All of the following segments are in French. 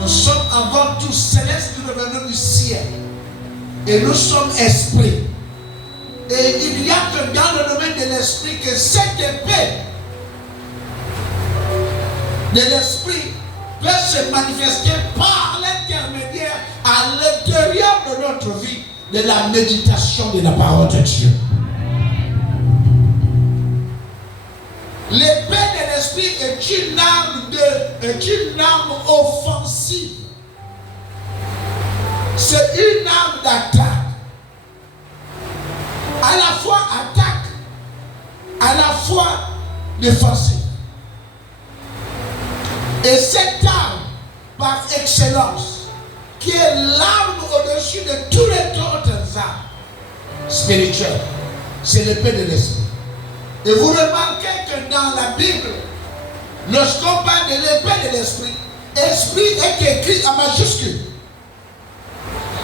Nous sommes avant tout célestes, nous revenons du ciel. Et nous sommes esprits. Et il n'y a que dans le domaine de l'esprit que cette épée de l'esprit peut se manifester par l'intermédiaire à l'intérieur de notre vie de la méditation de la parole de Dieu. L'épée de l'esprit est une arme offensive. C'est une arme d'attaque. À la fois attaque, à la fois défensive. Et cette arme, par excellence, qui est l'arme au-dessus de tous les autres armes spirituelles, c'est l'épée de l'esprit. Et vous remarquez que dans la Bible, lorsqu'on parle de l'épée de l'esprit, esprit est écrit en majuscule.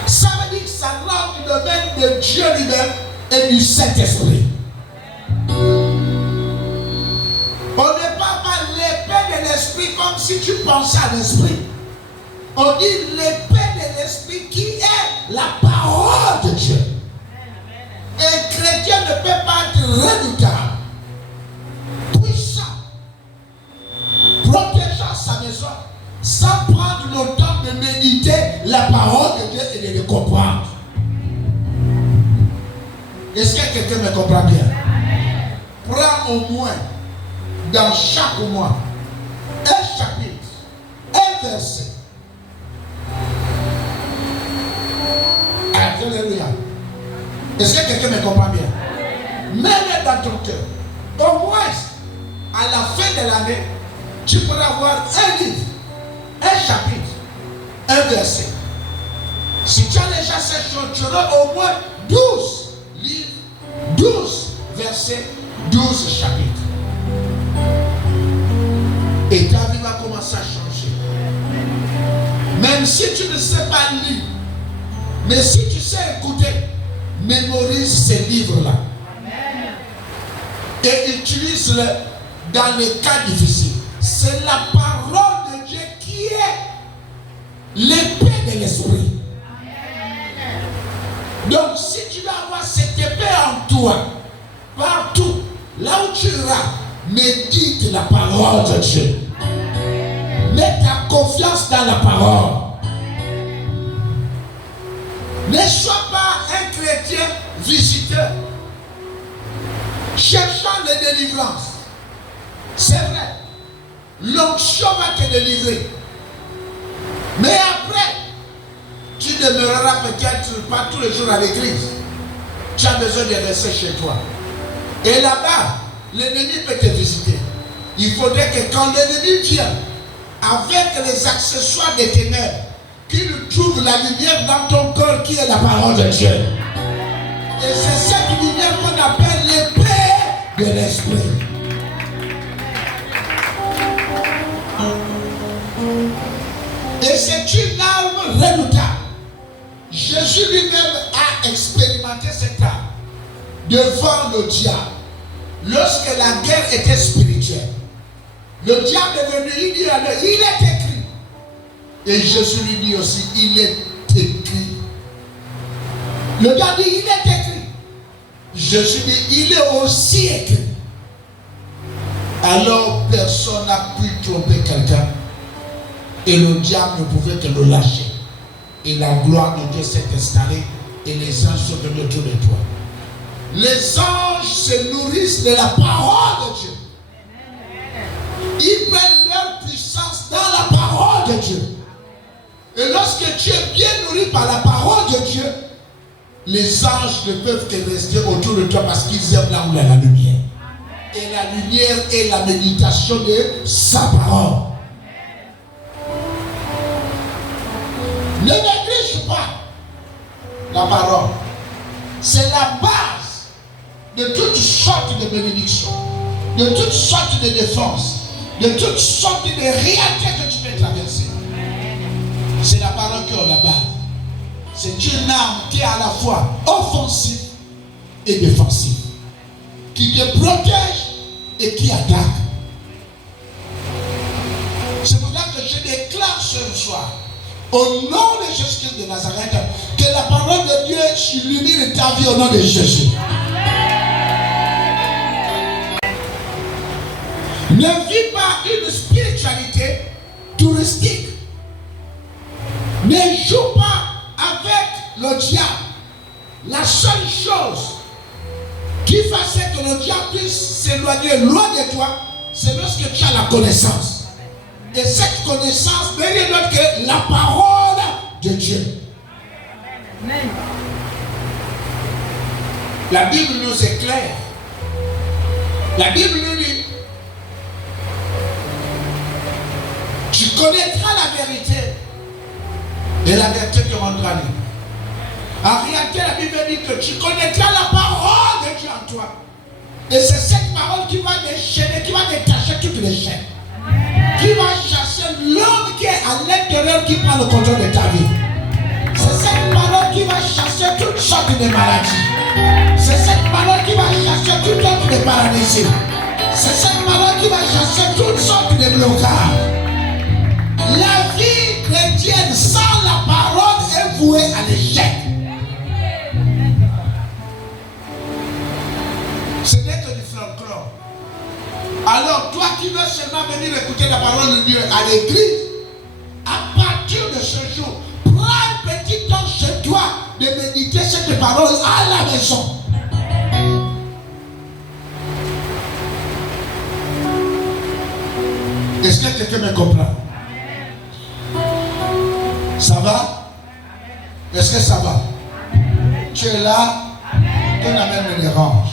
Ça veut dire que ça rentre du domaine de Dieu lui-même et du Saint-Esprit. On ne parle pas l'épée de l'esprit comme si tu pensais à l'esprit. On dit l'épée de l'esprit qui est la parole de Dieu. Un chrétien ne peut pas être redoutable, puissant, protégeant sa maison, sans prendre le temps de méditer la parole de Dieu et de le comprendre. Est-ce que quelqu'un me comprend bien? Prends au moins dans chaque mois un chapitre, un verset. Alléluia. Est-ce que quelqu'un me comprend bien? Mets-le dans ton cœur. Au moins, à la fin de l'année, tu pourras avoir un livre, un chapitre, un verset. Si tu as déjà cette chose, tu auras au moins 12 livres, 12 versets, 12 chapitres. Et ta vie va commencer à changer. Même si tu ne sais pas lire, mais si tu sais écouter, mémorise ces livres-là. Et utilise-les dans les cas difficiles. C'est la parole de Dieu qui est l'épée de l'esprit. Donc si tu vas avoir cette épée en toi, partout, là où tu iras, médite la parole de Dieu. Mets ta confiance dans la parole. Ne sois pas un chrétien visiteur, cherchant les délivrances. C'est vrai, l'onction va te délivrer. Mais après, tu demeureras peut-être pas tous les jours à l'église. Tu as besoin de rester chez toi. Et là-bas, l'ennemi peut te visiter. Il faudrait que quand l'ennemi vient, avec les accessoires des ténèbres, qu'il trouve la lumière dans ton cœur qui est la parole de Dieu. Et c'est cette lumière qu'on appelle l'épée de l'esprit. Et c'est une arme redoutable. Jésus lui-même a expérimenté cette arme devant le diable. Lorsque la guerre était spirituelle, le diable est venu, il dit, il est écrit. Et Jésus lui dit aussi, il est écrit. Le diable dit, il est écrit. Jésus dit, il est aussi écrit. Alors personne n'a pu tromper quelqu'un. Et le diable ne pouvait que le lâcher. Et la gloire de Dieu s'est installée. Et les anges sont venus autour de toi. Les anges se nourrissent de la parole de Dieu. Ils prennent leur puissance dans la parole de Dieu. Et lorsque tu es bien nourri par la parole de Dieu, les anges ne peuvent que rester autour de toi parce qu'ils aiment là où il y a la lumière. Et la lumière est la méditation de sa parole. Ne néglige pas la parole. C'est la base de toutes sortes de bénédictions, de toutes sortes de défenses, de toutes sortes de réalités que tu peux traverser. C'est la parole qui est la base. C'est une arme qui est à la fois offensive et défensive, qui te protège et qui attaque. C'est pour ça que je déclare ce soir Au nom de Jésus-Christ de Nazareth, que la parole de Dieu illumine ta vie au nom de Jésus. Ne vis pas une spiritualité touristique. Ne joue pas avec le diable. La seule chose qui fasse que le diable puisse s'éloigner loin de toi, c'est lorsque tu as la connaissance. Et cette connaissance n'est rien d'autre que la parole de Dieu. Amen. La Bible nous éclaire. La Bible nous dit, tu connaîtras la vérité et la vérité te rendra libre. En réalité, la Bible dit que tu connaîtras la parole de Dieu en toi. Et c'est cette parole qui va déchaîner, qui va détacher toutes les chaînes. Qui va chasser l'homme qui est à l'intérieur, qui prend le contrôle de ta vie. C'est cette parole qui va chasser toutes sortes de maladies. C'est cette parole qui va chasser toutes sortes de paralysie. C'est cette parole qui va chasser toutes sortes de blocages. La vie chrétienne sans la parole est vouée à l'échec. Ce n'est que du folklore. Alors toi qui veux seulement venir écouter la parole de Dieu à l'église, à partir de ce jour, prends un petit temps chez toi de méditer cette parole à la maison. Est-ce que quelqu'un me comprend? Ça va? Est-ce que ça va? Tu es là? Ton amen me dérange.